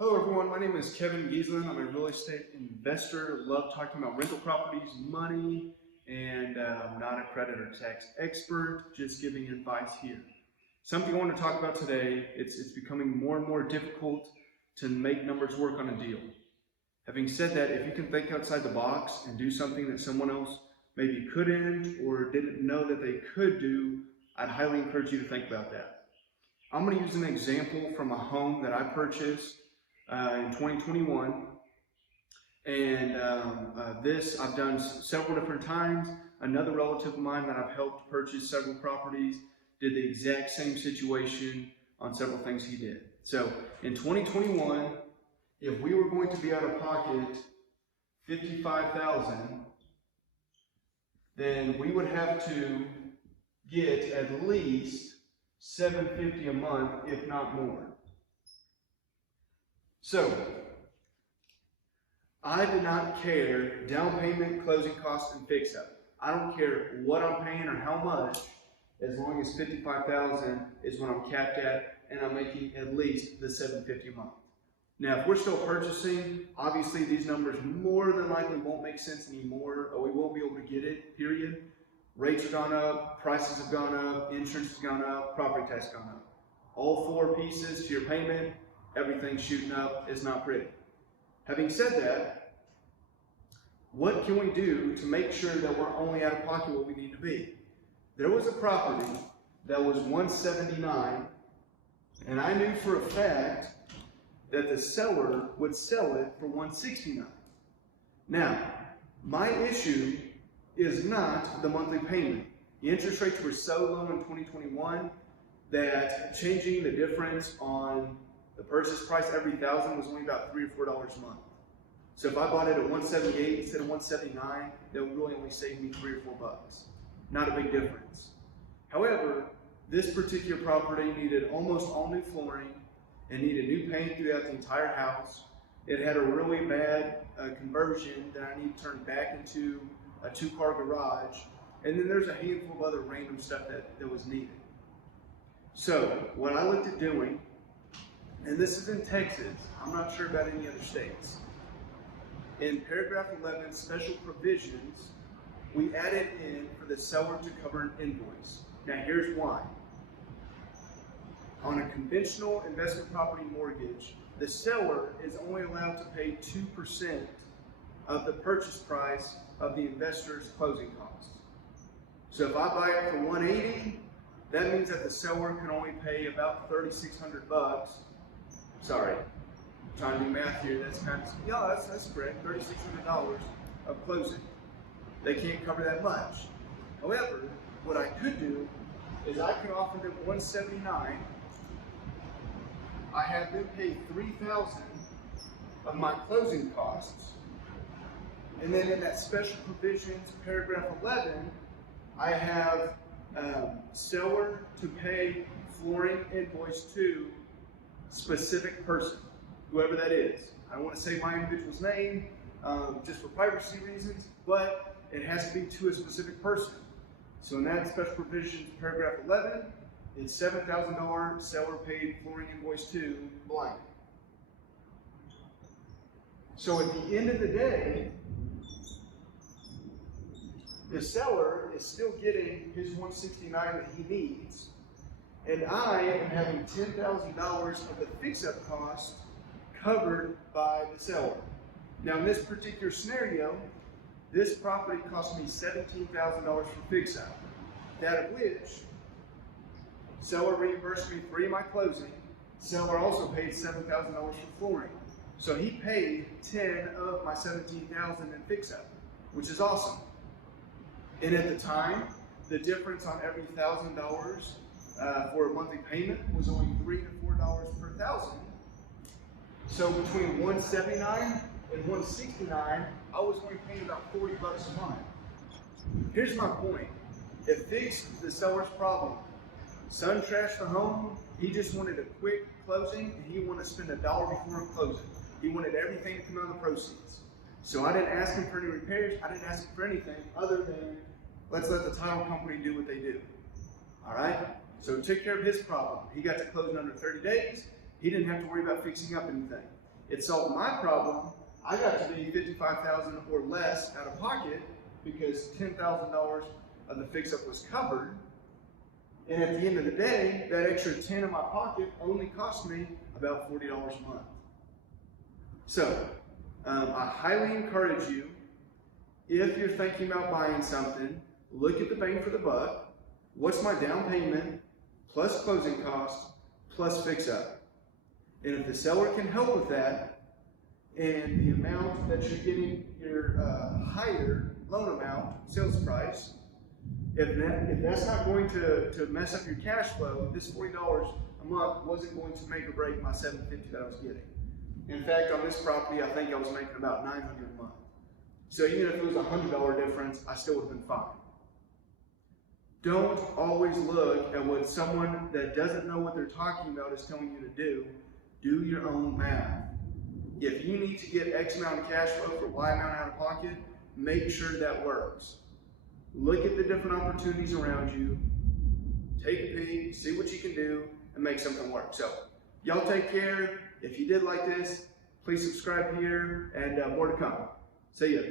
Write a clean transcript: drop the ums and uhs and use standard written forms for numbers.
Hello everyone, my name is Kevin Giesland. I'm a real estate investor. Love talking about rental properties, money, and I'm not a credit or tax expert, just giving advice here. Something I want to talk about today, it's becoming more and more difficult to make numbers work on a deal. Having said that, if you can think outside the box and do something that someone else maybe couldn't or didn't know that they could do, I'd highly encourage you to think about that. I'm going to use an example from a home that I purchased in 2021, and this I've done several different times. Another relative of mine that I've helped purchase several properties did the exact same situation on several things he did. So in 2021, if we were going to be out of pocket $55,000, then we would have to get at least $750 a month, if not more. So, I did not care down payment, closing costs, and fix up. I don't care what I'm paying or how much, as long as $55,000 is what I'm capped at, and I'm making at least the $750 a month. Now, if we're still purchasing, obviously these numbers more than likely won't make sense anymore, or we won't be able to get it, period. Rates have gone up, prices have gone up, insurance has gone up, property tax has gone up. All four pieces to your payment, everything's shooting up, it's not pretty. Having said that, what can we do to make sure that we're only out of pocket what we need to be? There was a property that was $179, and I knew for a fact that the seller would sell it for $169. Now, my issue is not the monthly payment. The interest rates were so low in 2021 that changing the difference on the purchase price every $1,000 was only about $3 or $4 a month. So if I bought it at $178 instead of $179, that would really only save me $3 or $4. Not a big difference. However, this particular property needed almost all new flooring and needed new paint throughout the entire house. It had a really bad conversion that I need to turn back into a 2-car garage. And then there's a handful of other random stuff that was needed. So what I looked at doing, and this is in Texas, I'm not sure about any other states. In paragraph 11, special provisions, we added in for the seller to cover an invoice. Now here's why. On a conventional investment property mortgage, the seller is only allowed to pay 2% of the purchase price of the investor's closing costs. So if I buy it for $180, that means that the seller can only pay about $3,600. Sorry, I'm trying to do math here. That's kind of, yeah, that's correct. $3,600 of closing. They can't cover that much. However, what I could do is I could offer them $179. I have them pay $3,000 of my closing costs, and then in that special provisions, paragraph 11, I have seller to pay flooring invoice to specific person, whoever that is. I don't want to say my individual's name just for privacy reasons, but it has to be to a specific person. So in that special provisions, paragraph 11, it's $7,000 seller paid flooring invoice to blank. So at the end of the day, the seller is still getting his $169 that he needs, and I am having $10,000 of the fix-up cost covered by the seller. Now in this particular scenario, this property cost me $17,000 for fix-up, that of which seller reimbursed me $3,000 of my closing. Seller also paid $7,000 for flooring. So he paid $10,000 of my $17,000 in fix-up, which is awesome. And at the time, the difference on every $1,000 for a monthly payment was only $3 to $4 per thousand. So between $179 and $169, I was only paying about $40 a month. Here's my point. It fixed the seller's problem. Son trashed the home. He just wanted a quick closing, and he wanted to spend $1 before closing. He wanted everything to come out of the proceeds. So I didn't ask him for any repairs. I didn't ask him for anything other than let's let the title company do what they do. All right? So it took care of his problem. He got to close in under 30 days. He didn't have to worry about fixing up anything. It solved my problem. I got to be $55,000 or less out of pocket because $10,000 of the fix-up was covered. And at the end of the day, that extra 10 in my pocket only cost me about $40 a month. So, I highly encourage you, if you're thinking about buying something, look at the bang for the buck. What's my down payment, plus closing costs, plus fix-up? And if the seller can help with that, and the amount that you're getting, your higher loan amount, sales price, if that's not going to mess up your cash flow, this $40 a month wasn't going to make or break my $750 that I was getting. In fact, on this property, I think I was making about $900 a month. So even if it was a $100 difference, I still would have been fine. Don't always look at what someone that doesn't know what they're talking about is telling you to do. Do your own math. If you need to get X amount of cash flow for Y amount out of pocket, make sure that works. Look at the different opportunities around you, take a peek, see what you can do, and make something work. So, y'all take care. If you did like this, please subscribe here, and more to come. See ya.